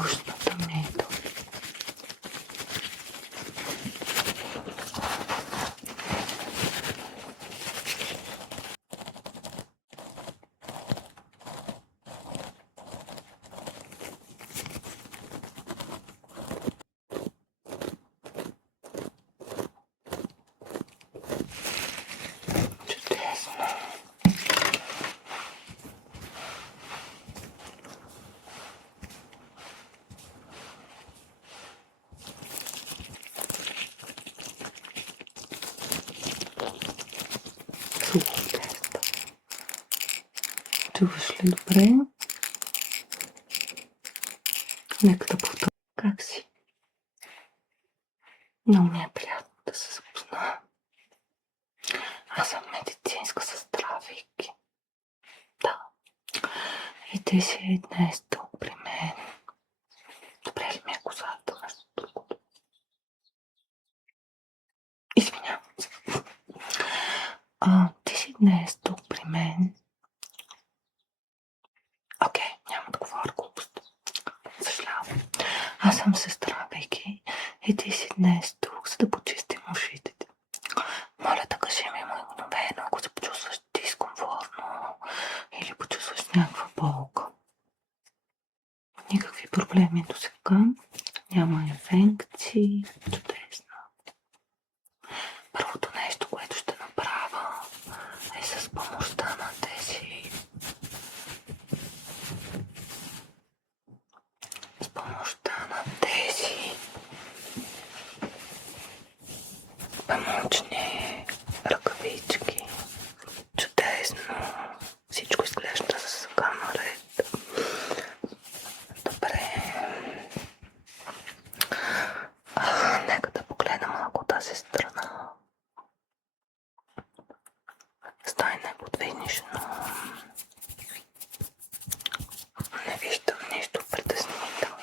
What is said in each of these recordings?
ушната мида. Чудесно. Супер. Чуваш ли добре? Нека да повторя. Как си? Много ми е приятно да се запозная. Аз съм медицинска сестра, Вики. Да. И ти си днес тук при мен. Добре ли ми е козата, между другото? Извинявам се. Ти си днес тук при мен. Окей, няма да говоря глупост. Съжалявам. Аз съм сестра Вики и ти си днес тук, за да почистим ушите ти. Моля да кажи ми мигновено, ако се почувстваш дискомфортно или почувстваш някаква болка. Никакви проблеми до сега. Няма инфекции. Чудесно. Първото нещо, което ще направя, е с помощта на тези памучни ръкавички. Чудесно. Всичко изглежда за сега наред. Добре. Нека да погледна малко тази страна. Стай неподвижно. Не виждам нищо притеснително.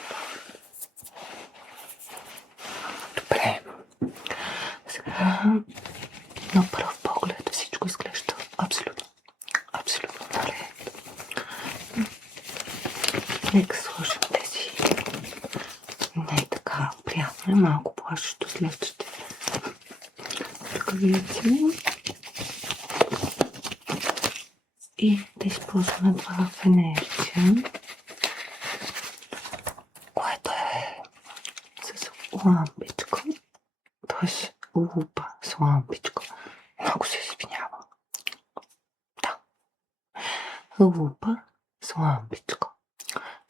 Добре. Сега на пръв поглед всичко изглежда абсолютно наред. Нека сложим тези не така приятно и малко плашещо следващите ръкавици. И да използваме това в инерция, което е с лампичка, т.е. лупа с лампичка. Много се извинявам. Да. Лупа с лампичка,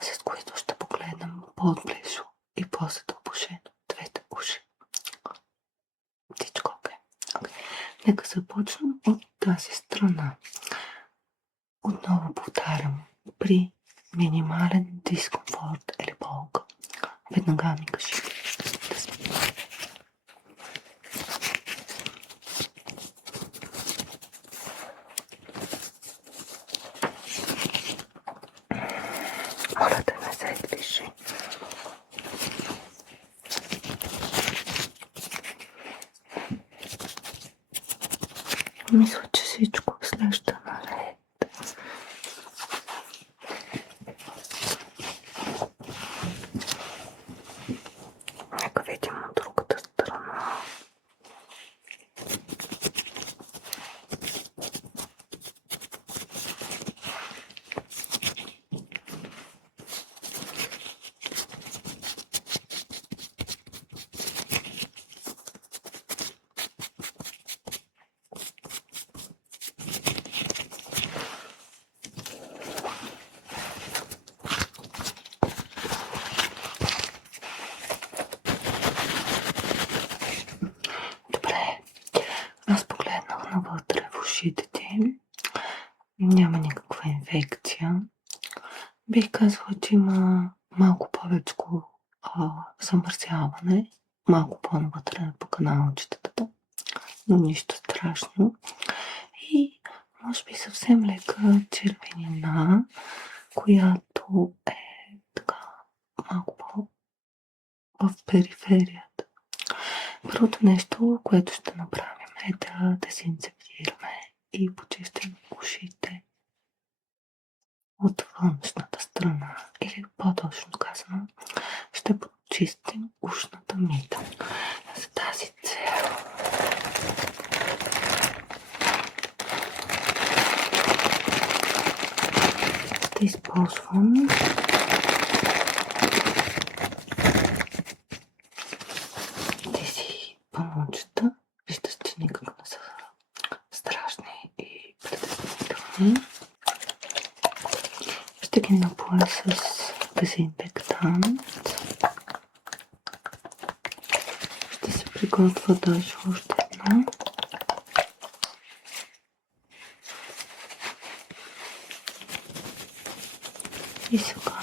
с което ще погледнем по-близо и по-задълбочено двете уши. Всичко окей. Нека започнем от тази страна. Отново повтарям, при минимален дискомфорт или болка, веднага ми кажи. Моля да не се движи. Мисля, че всичко изглежда наред. Нека видим от другата страна. Аз погледнах навътре в ушите ти. Няма никаква инфекция. Бих казала, че има малко повече замърсяване. Малко по-навътре по каналчетата. Но нищо страшно. И може би съвсем лека червенина, която е така малко в периферията. Първото нещо, което ще направим, е да дезинфектираме и почистим ушите от външната страна, или по-точно казано почистим ушната мида. За тази цел ще използвам тези памучета. Виждаш, че никак не са страшни и притеснителни. Ще ги напоя с дезинфектант. Ще се приготвя даже още едно. И сега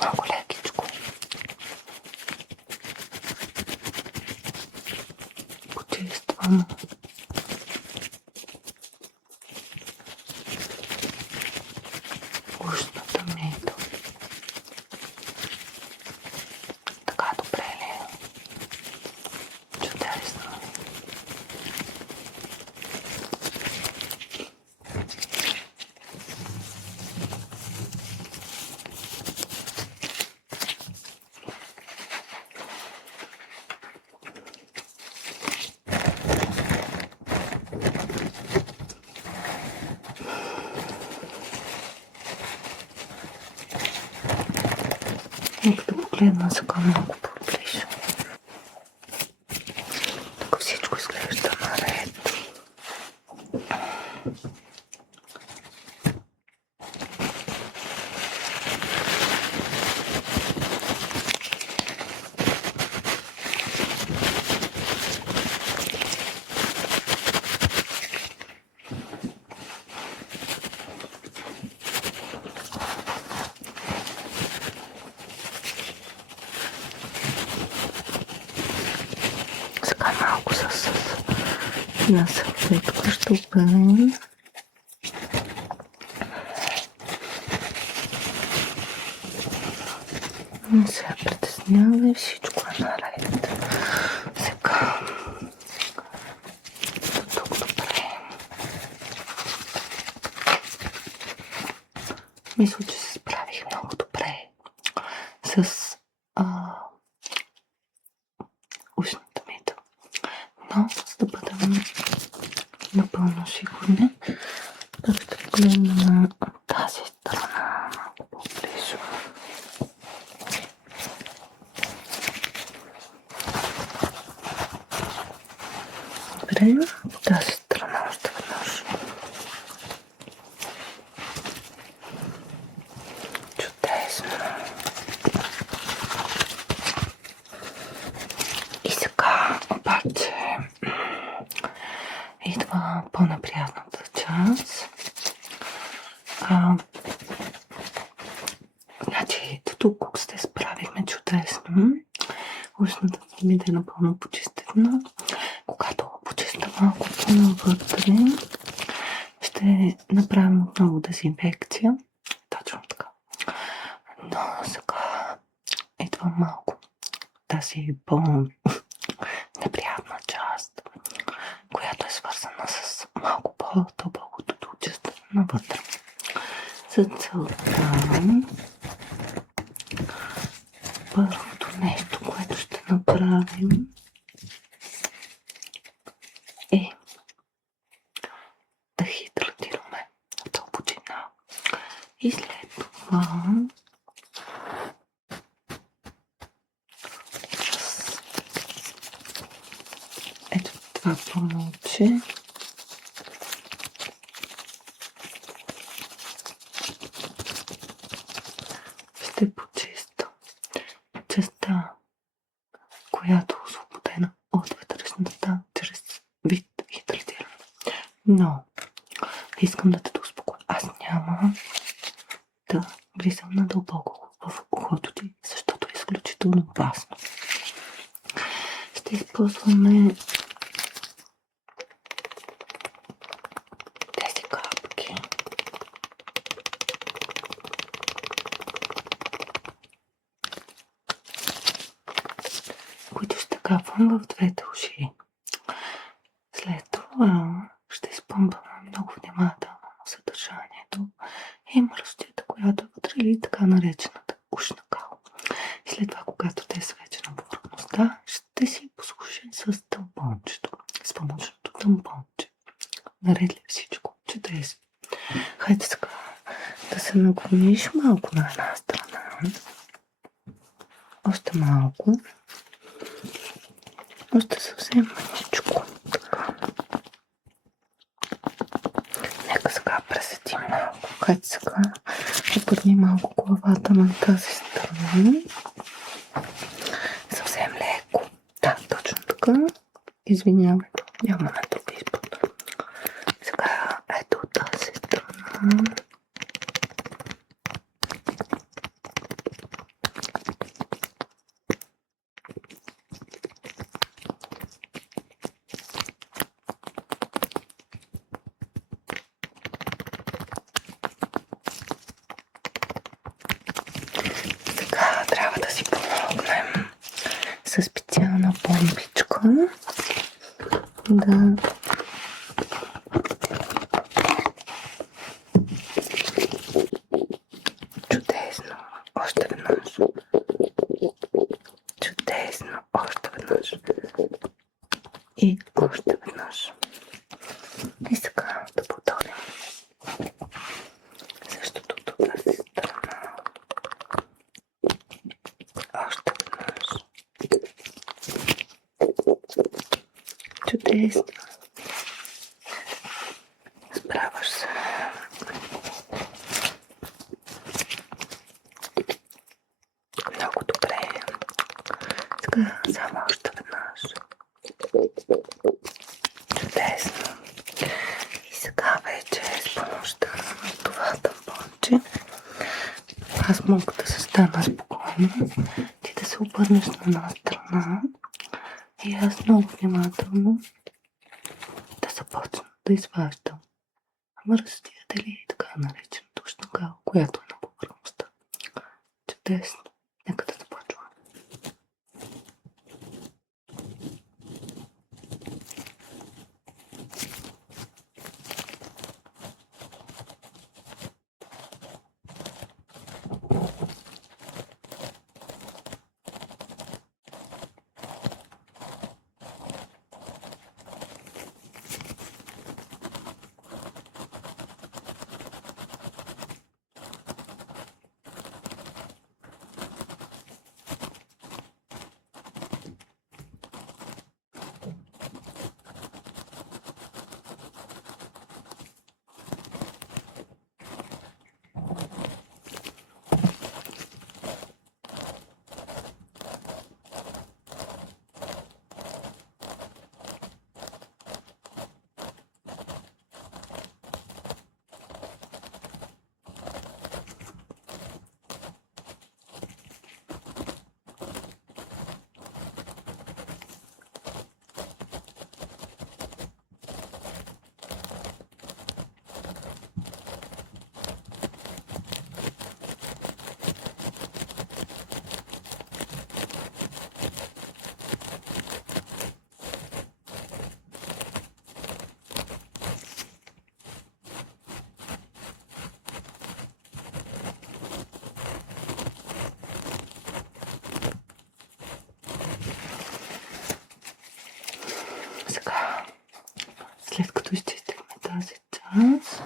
много лекичко почиствам ушната мида. Така добре ли? Чудесно. Нека да погледна сега малко по-близо. Тук всичко изглежда наред. Сега малко с на салфетка ще оперем. Не се притеснявай, всичко е наред. Сега тук добре. Мисля, че се справих много добре с ушната мида. Но, за да бъдем напълно сигурни, пак ще погледна на тази страна малко по-близо. Добре, тази страна още веднъж. Чудесно. И сега обаче идва по-неприятната част. Значи, до тук се справихме чудесно. Ушната мида е напълно почистена. Когато почиста малко по-навътре, ще направим отново дезинфекция. Точно така. Но сега идва малко тази по-неприятна част, която е свързана с малко по-дълбокото почистване навътре. За целта първото нещо, което ще направим, е да хидратираме дълбочина. И след това ето това памуче ще почиста частта, която е освободена от вътрешността чрез вид хидратиране. Но искам да те успокоя. Аз няма да влизам надълбоко в ухото ти, защото е изключително опасно. Ще използваме тези капки. Които ще капвам в двете уши. След това ще изпъмпвам много внимателно така наречената ушна кал. И след това, когато те са вече на повърхността, ще си послушай с тампончето, с помощното тампонче. Наред ли всичко? Чудесно. Хайде сега да се наклониш малко на една страна. Още малко. Още съвсем маничко. Така. Нека сега преседим малко. Хайде сега обърни малко главата на тази страна. Съвсем леко. Да, точно така. Извинявай, нямаме друг изпод. Сега ето от тази страна. Сега трябва да си помогнем със специална помпичка. Да. Чудесно. Още веднъж. Чудесно. Още веднъж. И още веднъж. И сега да повторим същото от тази страна. Още веднъж. Чудесно. Справяш се. Много добре. Сега само още веднъж. Чудесно. И сега вече с помощта на това тампонче аз мога да се стана спокойно, ти да се обърнеш на една страна и аз много внимателно да започна да изваждам мръсотията или така наречената ушна кал, която е на повърхността. Чудесно. Нека да започваме. Сега, след като изчистихме тази част,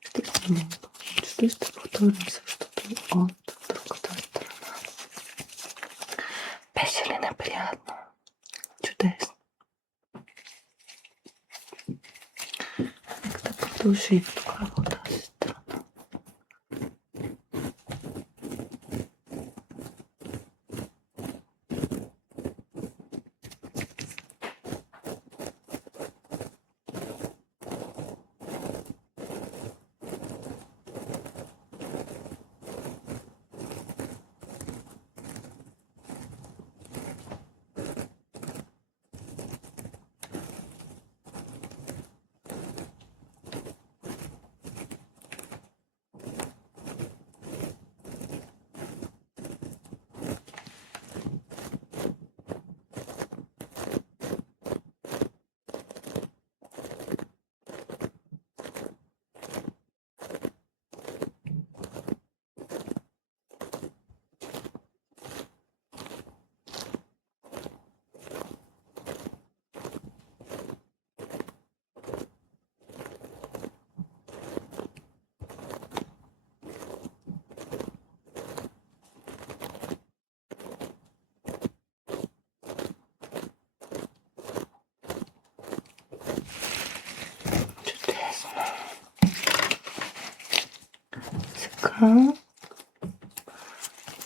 ще снимем помощта и ще повторим същото от другата страна. Беше ли неприятно? Чудесно. Нека да продължим тогава от тази страна.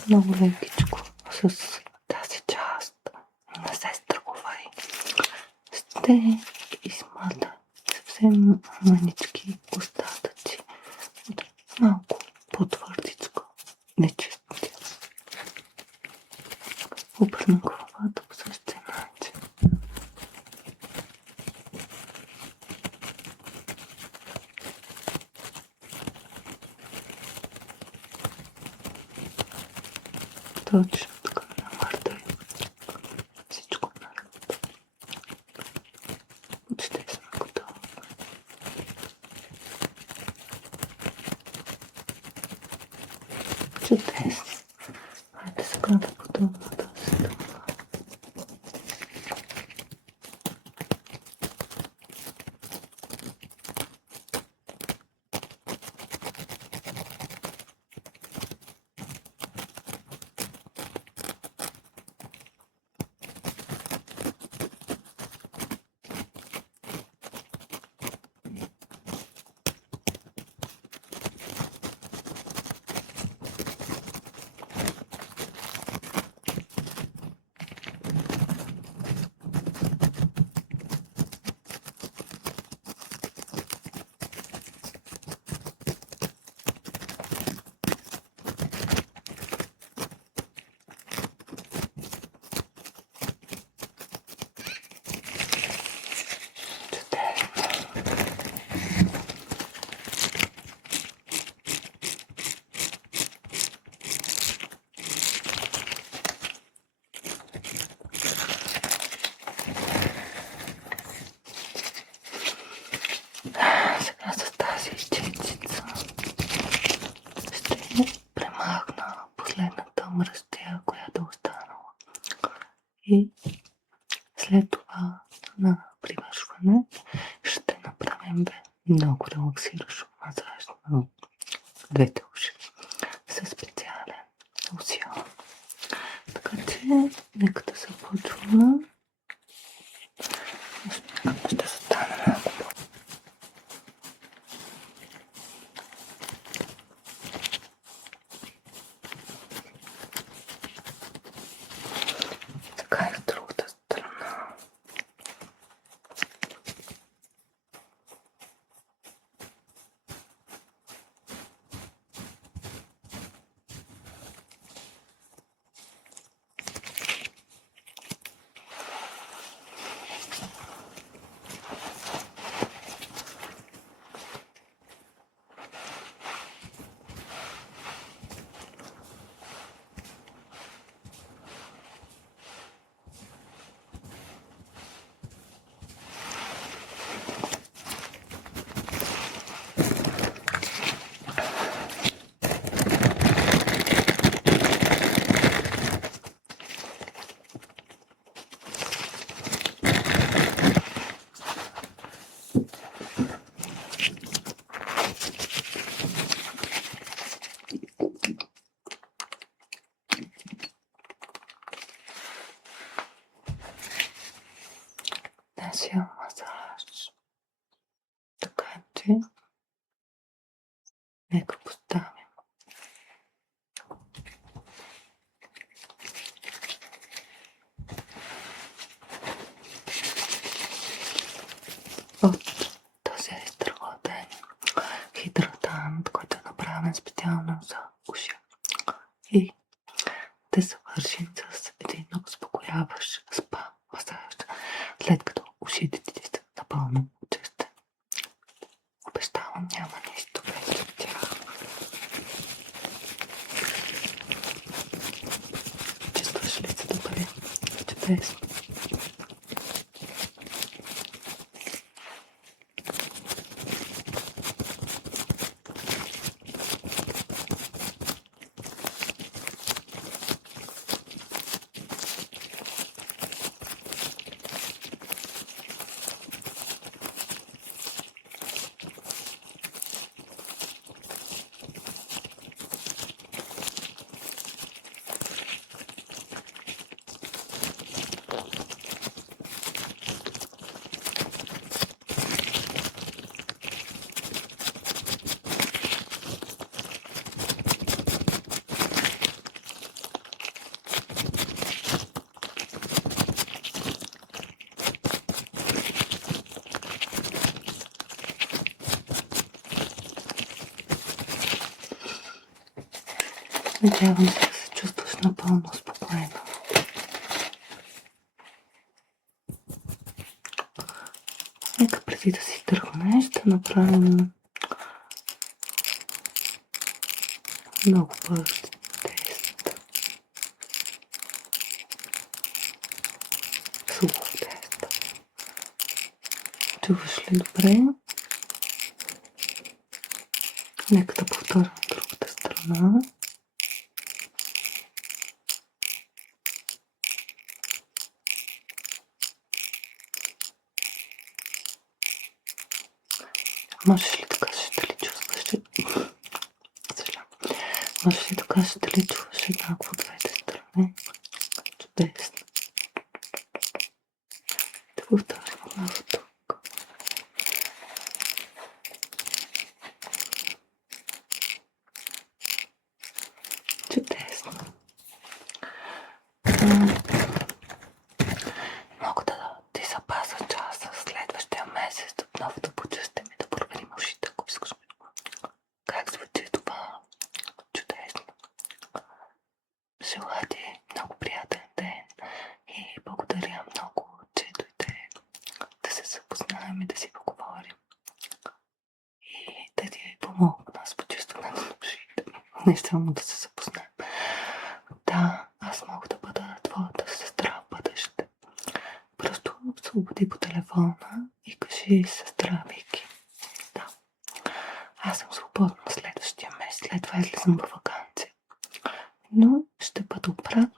Много лекичко с тази част. Не се страхувай. Ще измада съвсем мънички остатъци. Малко по-твърдичко. Нечистия. Обърна главата по същия начин. Точно така, намърдай. Всичко наред. Почти сме готови. Чудесно. Хайде сега да подумам тази дума. Сега с тази изчистица ще премахна последната мръстия, която е останала. И след това на привършване ще направим много релаксиращ масаж на двете уши със специален усил. Така че нека да започваме. Ще стане малко по. Така и с другата страна. Нашия масаж. Така че нека поставим от този страхотен хидратант, който е направен специално за уши. И да завършим с един успокояващ спа масаж, след като ушите ти са напълно чисти. Обещавам, няма нищо вече в тях. Чувстваш ли се добре? Чудесно. Надявам се да се чувстваш напълно спокойно. Нека преди да си тръгнеш да направим много бърз тест. Слухов тест. Чуваш ли добре? Нека да повторя на другата страна. Можеш ли да кажеш дали чувстваш, Можеш ли да кажеш дали чуваш еднакво от двете страни? Чудесно. Да повторим отново тук. Чудесно. Мога да ти запазя часа следващия месец отново да почувстваме и да проверим ушите, ако искаш. Как звучи това? Чудесно. Желая ти много приятен ден и благодаря много, че дойде да се запознаем и да си поговорим. И да ти помогна с почувстването на ушите. Не само да се запознаем. Да, аз мога да бъда твоята сестра в бъдеще. Просто се обади по телефона и кажи сестра Вики. Да. Аз съм свободна следващия месец. След това излизам във ваканция. Но ще бъда от Прага